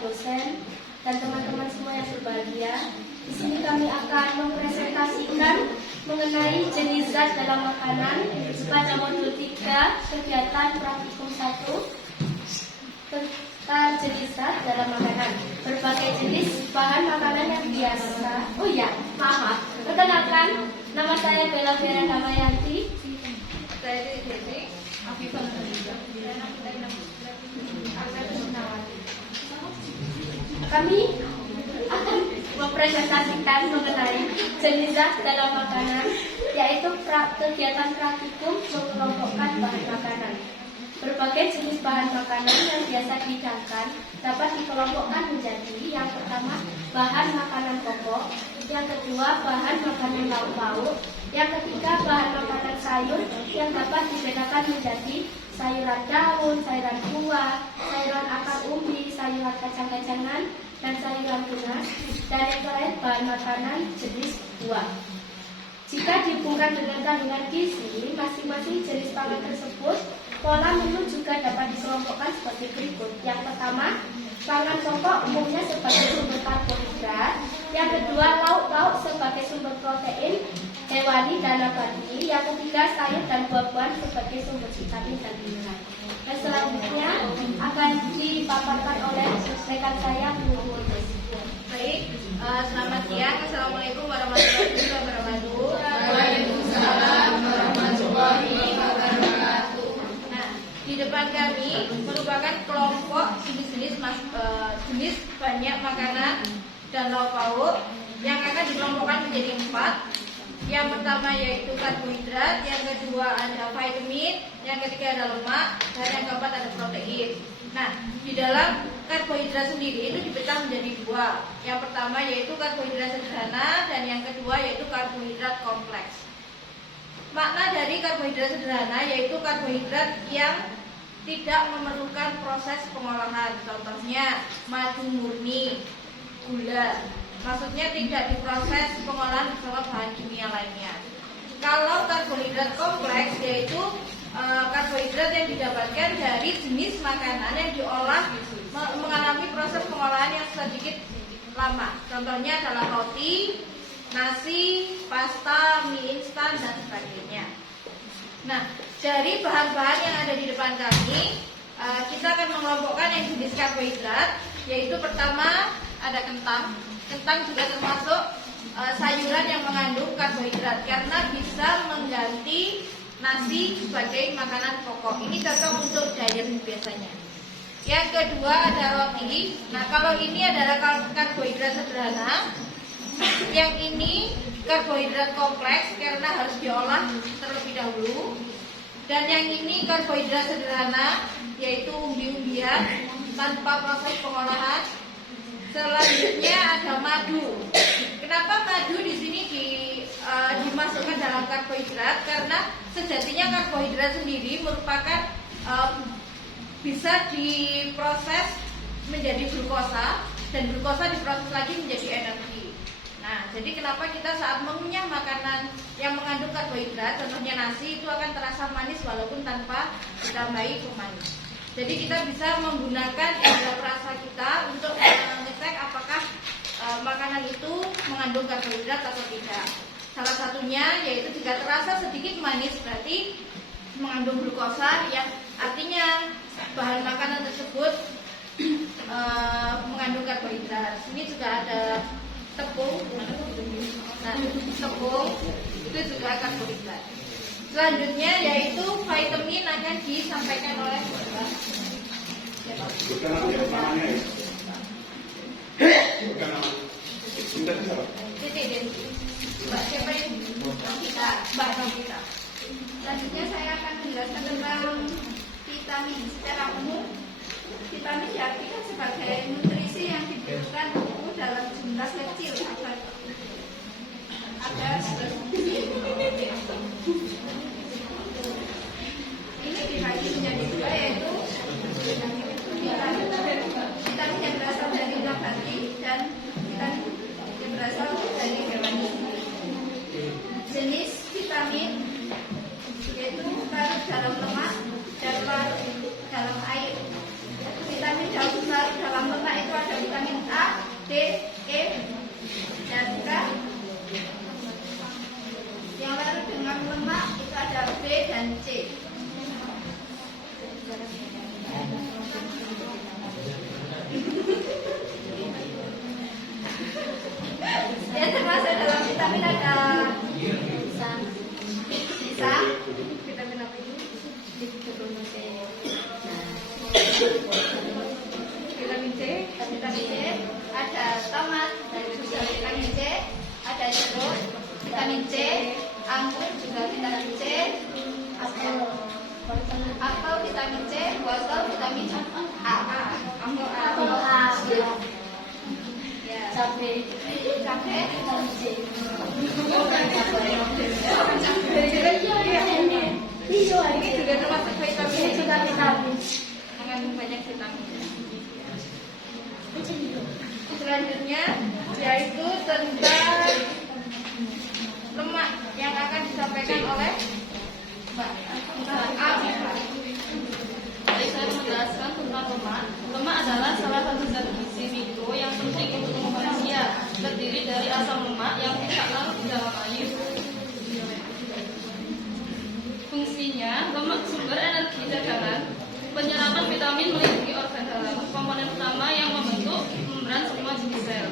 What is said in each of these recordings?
Pak dosen dan teman-teman semua yang berbahagia. Di sini kami akan mempresentasikan mengenai jenis zat dalam makanan pada modul 3 kegiatan praktikum 1 tentang jenis zat dalam makanan. Berbagai jenis bahan makanan yang biasa. Oh iya, maaf. Perkenalkan, nama saya Bella Vera Damayanti. Saya Devi Afifah. Kami akan mempresentasikan mengenai jenis zat dalam makanan, yaitu kegiatan praktikum mengelompokkan bahan makanan. Berbagai jenis bahan makanan yang biasa dihidangkan dapat dikelompokkan menjadi: yang pertama, bahan makanan pokok; yang kedua, bahan makanan lauk pauk; yang ketiga, bahan makanan sayur yang dapat dibedakan menjadi sayuran daun, sayuran buah, sayuran akar umbi, sayuran kacang-kacangan, dan sayuran tunas; dan yang terakhir, bahan makanan jenis buah. Jika dihubungkan dengan kandungan gizi masing-masing jenis pangan tersebut, pola menu juga dapat dikelompokkan sebagai berikut. Yang pertama, pangan pokok umumnya sebagai sumber karbohidrat; yang kedua, lauk pauk sebagai sumber protein hewani dan nabati; yang ketiga, sayur dan buah-buahan sebagai sumber vitamin dan mineral. Dan selanjutnya akan dipaparkan oleh rekan saya, Bu Murnis. Baik, selamat siang. Assalamualaikum warahmatullahi wabarakatuh. Waalaikumsalam warahmatullahi wabarakatuh. Nah, di depan kami merupakan kelompok jenis banyak makanan dan lauk pauk yang akan dikelompokkan menjadi 4. Yang pertama yaitu karbohidrat, yang kedua ada vitamin, yang ketiga ada lemak, dan yang keempat ada protein. Nah, di dalam karbohidrat sendiri itu dipecah menjadi 2. Yang pertama yaitu karbohidrat sederhana, dan yang kedua yaitu karbohidrat kompleks. Makna dari karbohidrat sederhana yaitu karbohidrat yang tidak memerlukan proses pengolahan. Contohnya madu murni, gula. Maksudnya tidak diproses pengolahan bersama bahan kimia lainnya. Kalau karbohidrat kompleks yaitu karbohidrat yang didapatkan dari jenis makanan yang diolah mengalami proses pengolahan yang sedikit lama. Contohnya adalah roti, nasi, pasta, mie instan, dan sebagainya. Nah, dari bahan-bahan yang ada di depan kami, kita akan mengelompokkan yang jenis karbohidrat, yaitu pertama ada kentang. Kentang juga termasuk sayuran yang mengandung karbohidrat karena bisa mengganti nasi sebagai makanan pokok. Ini cocok untuk diet biasanya. Yang kedua ada roti. Nah, kalau ini adalah karbohidrat sederhana. Yang ini karbohidrat kompleks karena harus diolah terlebih dahulu. Dan yang ini karbohidrat sederhana yaitu umbi-umbian tanpa proses pengolahan. Selanjutnya ada madu. Kenapa madu di sini dimasukkan dalam karbohidrat? Karena sejatinya karbohidrat sendiri merupakan bisa diproses menjadi glukosa, dan glukosa diproses lagi menjadi energi. Nah, jadi kenapa kita saat mengunyah makanan yang mengandung karbohidrat, contohnya nasi, itu akan terasa manis walaupun tanpa ditambahi pemanis. Jadi kita bisa menggunakan indera perasa kita untuk mengecek apakah makanan itu mengandung karbohidrat atau tidak. Salah satunya yaitu jika terasa sedikit manis berarti mengandung glukosa, yang artinya bahan makanan tersebut mengandung karbohidrat. Sini juga ada tepung. Nah, tepung itu juga karbohidrat. Selanjutnya yaitu vitamin akan disampaikan oleh Mbak siapa ini? Mbak Novita. Selanjutnya saya akan menjelaskan tentang vitamin. Secara umum, vitamin diartikan sebagai nutrisi yang dibutuhkan tubuh dalam jumlah kecil agar ini dibagi menjadi 2, yaitu vitamin yang berasal dari nabati dan vitamin yang berasal dari hewani. Jenis vitamin yaitu larut dalam lemak dan larut dalam air. Vitamin dalam lemak itu ada Ya, termasuk dalam vitamin ada sisa, vitamin apa itu? Vitamin C, ada tomat dan juga vitamin C, ada jeruk, vitamin C, anggur juga vitamin C, apel vitamin C, wortel vitamin A, Apel A. ya, Cabai. cabai, Ini juga termasuk Ini vitamin. juga vitamin. Mengandung banyak vitamin. Selanjutnya yaitu tentang lemak yang akan disampaikan oleh Mbak Ami. Baik, saya menjelaskan tentang lemak. Lemak adalah salah satu zat gizi mikro yang penting untuk tubuh manusia. Terdiri dari asam lemak yang tidak larut di dalam air. Fungsinya, lemak sumber energi cadangan. Penyerapan vitamin melindungi organ dalam. Komponen utama yang membentuk membran semua jenis sel.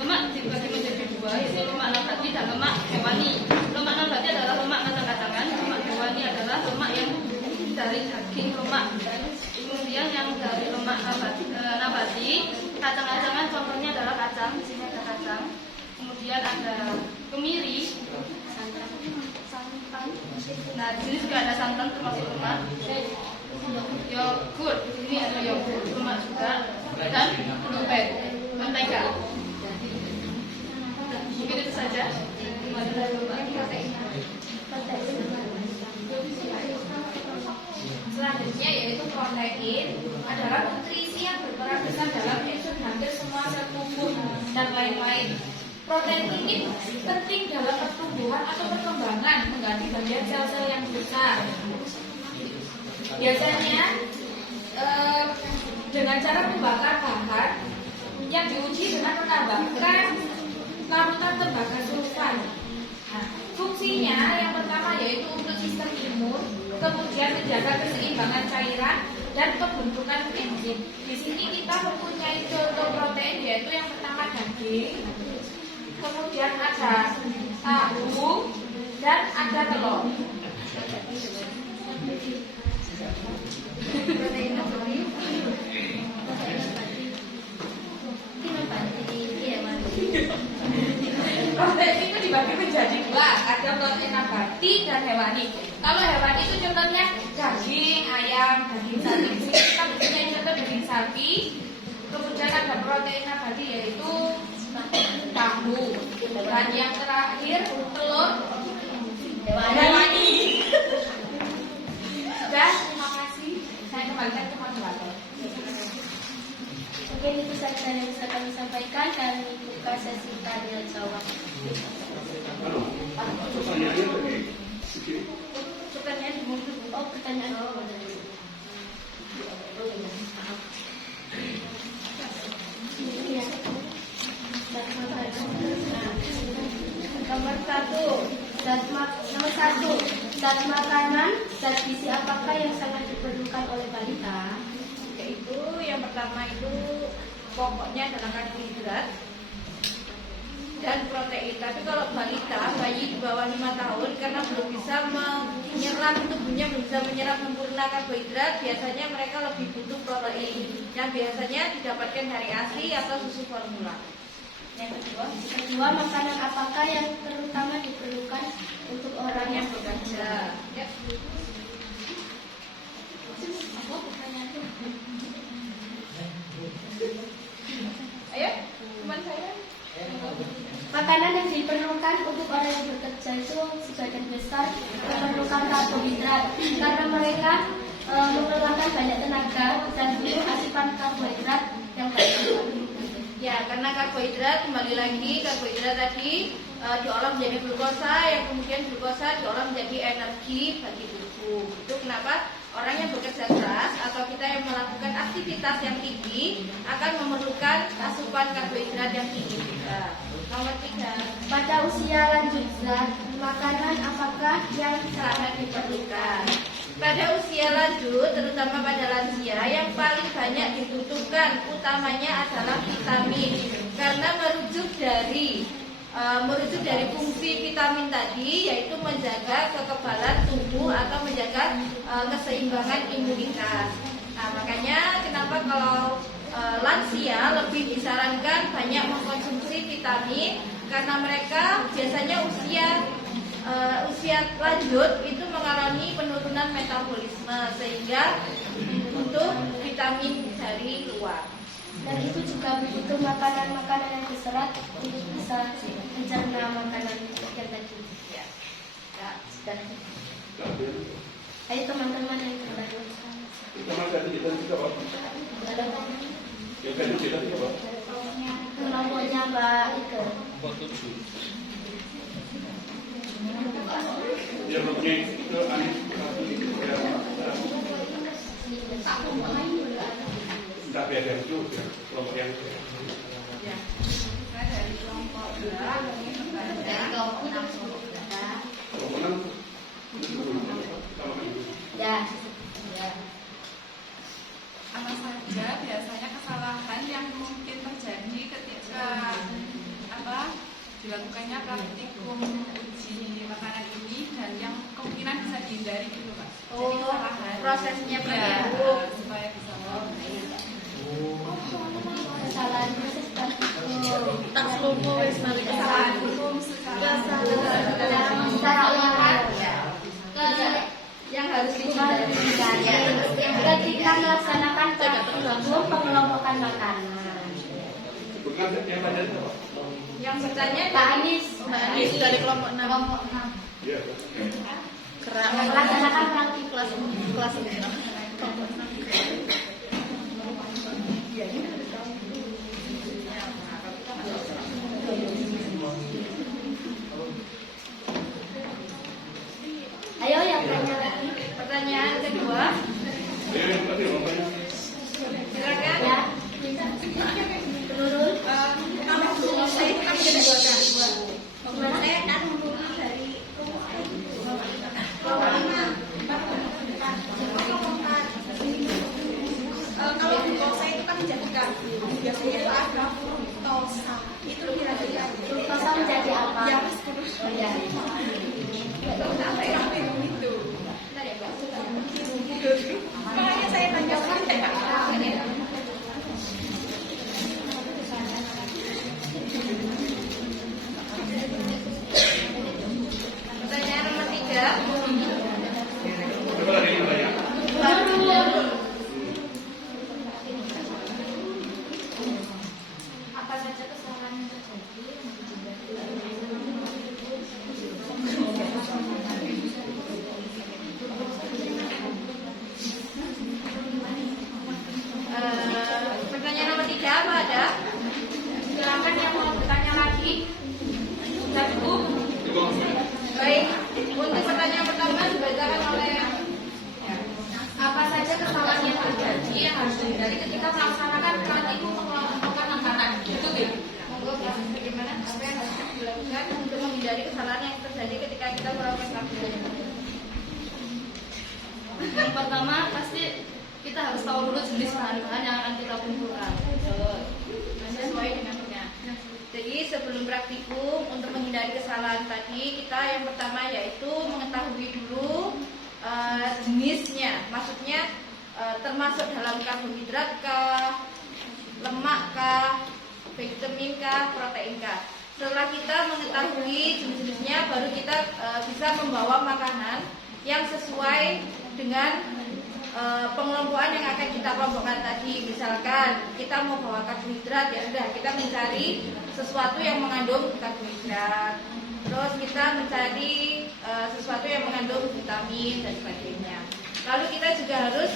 Lemak dibagi menjadi dua, yaitu lemak nabati dan lemak hewani. Lemak nabati adalah lemak kacang-kacangan. Lemak hewani adalah lemak yang dari daging lemak. Kemudian yang dari lemak nabati, kacang-kacangan contohnya adalah kacang, di sini ada kacang. Kemudian ada kemiri, santan. Nah, di sini juga ada santan termasuk lemak. Yogurt, di sini ada yogurt, lemak juga, dan mentega. Mungkin itu saja. Selanjutnya yaitu protein adalah nutrisi yang berperan besar dalam hampir semua sel tubuh dan lain-lain. Protein ini penting dalam pertumbuhan atau perkembangan mengganti bagian sel-sel yang besar. Biasanya dengan cara membakar bahan yang diuji dengan menambahkan larutan tembaga sulfat. Fungsinya yang pertama yaitu untuk sistem imun, kemudian menjaga keseimbangan cairan dan pembentukan enzim. Di sini kita mempunyai contoh protein yaitu yang pertama daging, kemudian ada tahu dan ada telur. Protein nabati. Protein itu dibagi menjadi dua, ada protein nabati dan hewani. Kalau hewani itu contohnya daging ayam, daging sapi. Kita punya contoh daging sapi. Kemudian ada protein nabati yaitu tahu. Dan yang terakhir telur hewani. Sudah, terima kasih. Saya kembalikan ke moderator. Mungkin itu saja yang bisa kami sampaikan. Kami buka sesi tanya jawab. Pertanyaan dimulai. Oh, pertanyaan. Iya. Nomor satu, zat makanan, zat gizi apakah yang sangat diperlukan oleh balita? Yaitu yang pertama itu pokoknya adalah karbohidrat dan protein. Tapi kalau balita, bayi di bawah 5 tahun karena belum bisa menyerap, tubuhnya belum bisa menyerap sempurna karbohidrat, biasanya mereka lebih butuh protein yang biasanya didapatkan dari ASI atau susu formula. Yang Kedua, makanan apakah yang terutama diperlukan untuk orang yang bekerja? ya. Ayo, teman saya. Makanan yang diperlukan untuk orang yang bekerja itu sebagian besar memerlukan karbohidrat karena mereka mengeluarkan banyak tenaga dan butuh asupan karbohidrat yang baik. Ya, karena karbohidrat kembali lagi karbohidrat tadi diolah menjadi glukosa, yang kemudian glukosa diolah menjadi energi bagi tubuh. Itu kenapa orang yang bekerja keras atau kita yang melakukan aktivitas yang tinggi akan memerlukan asupan karbohidrat yang tinggi juga. Nomor 3. Pada usia lanjut zat Makanan apakah yang sangat diperlukan. Pada usia lanjut, terutama pada lansia, yang paling banyak dibutuhkan utamanya adalah vitamin. Karena merujuk dari fungsi vitamin tadi, yaitu menjaga kekebalan tubuh atau menjaga keseimbangan imunitas. Nah, makanya kenapa kalau lansia lebih disarankan banyak mengkonsumsi vitamin, karena mereka biasanya usia lanjut itu mengalami penurunan metabolisme sehingga butuh vitamin dari luar. dan itu juga butuh makanan-makanan yang berserat untuk bisa mencerna makanan yang tadi. Ya. Dan ayo teman-teman yang terbaru. Kelompoknya Mbak Ike. Tapi ada itu kelompok yang Ya. Saya dari kelompok berat, dari kelompok 6 kelompok berat. kelompok enam. Ya. Apa saja biasanya kesalahan yang mungkin terjadi ketika dilakukannya praktikum uji makanan ini dan yang kemungkinan bisa dihindari gitu Pak. Jadi kesalahan Prosesnya ya, praktikum. supaya bisa Kesalahan proses praktikum. kesalahan hukum secara Secara umum. Yang harus dihindari. Ketika melaksanakan praktikum pengelompokan makanan. Bukan yang tanya itu apa? Yang bertanya Pak Anis, dari kelompok 6. Iya. melaksanakan praktikum Kelas 6. Ayo yang tanya lagi. Pertanyaan kedua, Iya, yang tadi kelompoknya. silakan. Ya. Menurut Kalau saya kan jadi dua kan. saya kan menurut dari kalau glukosa itu kan dijadikan biasanya itu ada fruktosa itu kira-kira glukosa menjadi apa? ya Oh, ya. apa yang itu Bentar ya, Mbak. makanya saya tanya Pertanyaan nomor 3. Coba lagi yang tanya. Apa saja kesalahan yang terjadi? Pertanyaan nomor 3 apa ada? Silakan yang mau bertanya lagi. Sudah cukup? Baik, untuk pertanyaan pertama dibacakan oleh Apa saja kesalahan yang terjadi yang harus dihindari ketika melaksanakan praktikum pengelompokan makanan? Itu ya. monggo Pak, bagaimana apa yang harus dilakukan untuk menghindari kesalahan yang terjadi ketika kita melakukan praktikum? Yang pertama pasti kita harus tahu dulu jenis bahan-bahan yang akan kita kumpulkan. Sesuai dengannya. Jadi sebelum praktikum untuk menghindari kesalahan tadi, kita yang pertama yaitu mengetahui dulu jenisnya, maksudnya termasuk dalam karbohidrat kah, lemak kah, vitamin kah, protein kah. Setelah kita mengetahui jenis-jenisnya, baru kita bisa membawa makanan yang sesuai dengan pengelompokan yang akan kita kelompokkan tadi. Misalkan kita mau bawa karbohidrat, ya sudah kita mencari sesuatu yang mengandung karbohidrat. Terus kita mencari sesuatu yang mengandung vitamin dan sebagainya. Lalu kita juga harus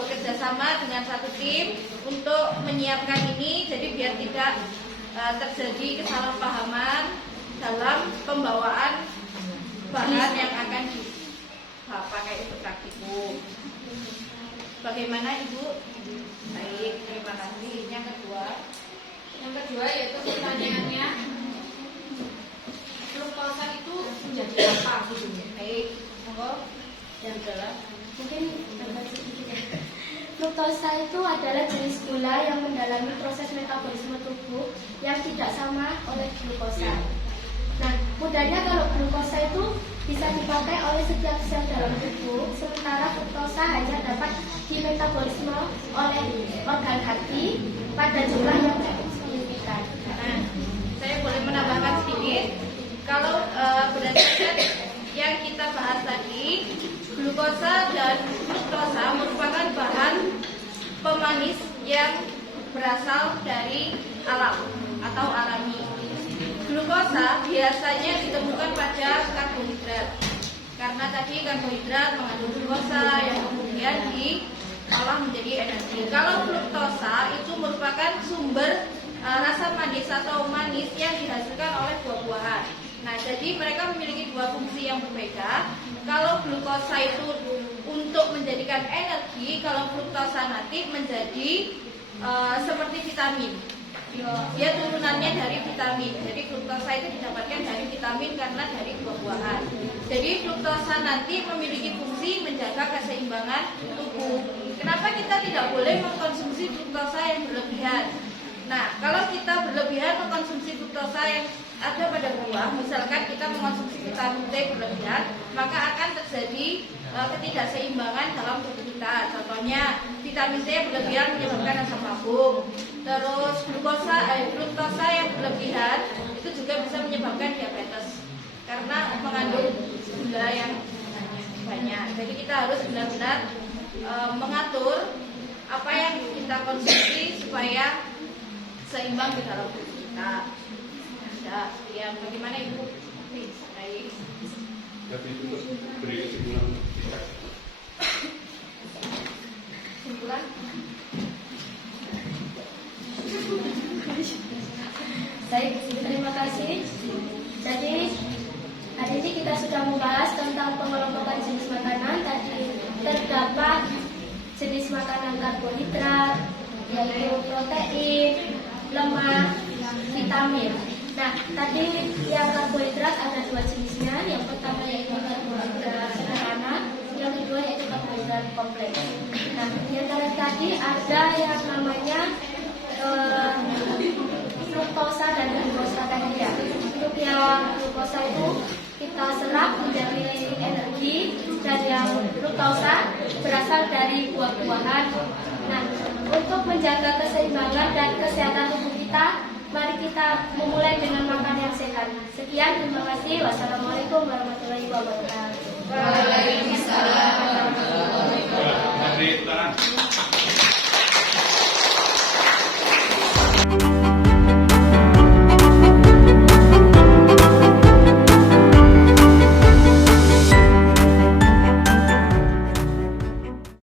bekerja sama dengan satu tim untuk menyiapkan ini, jadi biar tidak terjadi kesalahpahaman dalam pembawaan bahan yang akan dipakai untuk praktikum. Bagaimana Ibu? Baik, terima kasih. Yang kedua yaitu pertanyaannya, glukosa itu menjadi apa gitu ya. Baik, monggo. Yang adalah Mungkin tambah sedikit ya. Fruktosa itu adalah jenis gula yang mendalami proses metabolisme tubuh yang tidak sama oleh glukosa. Nah, mudahnya kalau glukosa itu bisa dipakai oleh setiap sel dalam tubuh, sementara fruktosa hanya dapat dimetabolisme oleh organ hati pada jumlah yang cukup signifikan. Nah, saya boleh menambahkan sedikit. Kalau berdasarkan yang kita bahas tadi, glukosa dan fruktosa merupakan bahan pemanis yang berasal dari alam atau alami. Glukosa biasanya ditemukan pada karbohidrat, karena tadi karbohidrat mengandung glukosa yang kemudian diolah menjadi energi. Kalau fruktosa itu merupakan sumber rasa manis atau manis yang dihasilkan oleh buah-buahan. Nah, jadi mereka memiliki dua fungsi yang berbeda. Kalau glukosa itu untuk menjadikan energi, kalau fruktosa nanti menjadi seperti vitamin. Dia turunannya dari vitamin. Jadi fruktosa itu didapatkan dari vitamin karena dari buah-buahan. Jadi fruktosa nanti memiliki fungsi menjaga keseimbangan tubuh. Kenapa kita tidak boleh mengkonsumsi fruktosa yang berlebihan? Nah, kalau kita berlebihan mengkonsumsi fruktosa yang ada pada buah, misalkan kita mengkonsumsi vitamin C berlebihan, maka akan terjadi ketidakseimbangan dalam tubuh kita. Contohnya, vitamin C berlebihan menyebabkan asam lambung. Terus fruktosa yang berlebihan itu juga bisa menyebabkan diabetes karena mengandung gula yang banyak. Jadi kita harus benar-benar mengatur apa yang kita konsumsi supaya seimbang di dalam tubuh kita. Ya, bagaimana Ibu? Baik. Tapi itu beri kesimpulan kita. Kesimpulan? Baik, terima kasih. Jadi hari ini kita sudah membahas tentang pengelompokan jenis makanan. Tadi terdapat jenis makanan karbohidrat, yaitu protein, lemak, vitamin. Nah, tadi yang karbohidrat ada dua jenisnya. Yang pertama yaitu karbohidrat sederhana, yang kedua yaitu karbohidrat kompleks. Nah, yang tadi ada yang namanya fruktosa dan glukosa tadi ya. Untuk yang glukosa itu kita serap menjadi energi, dan yang fruktosa berasal dari buah-buahan. Nah, untuk menjaga keseimbangan dan kesehatan tubuh kita, mari kita memulai dengan makan yang sehat. Sekian, terima kasih. Wassalamualaikum warahmatullahi wabarakatuh. Waalaikumsalam.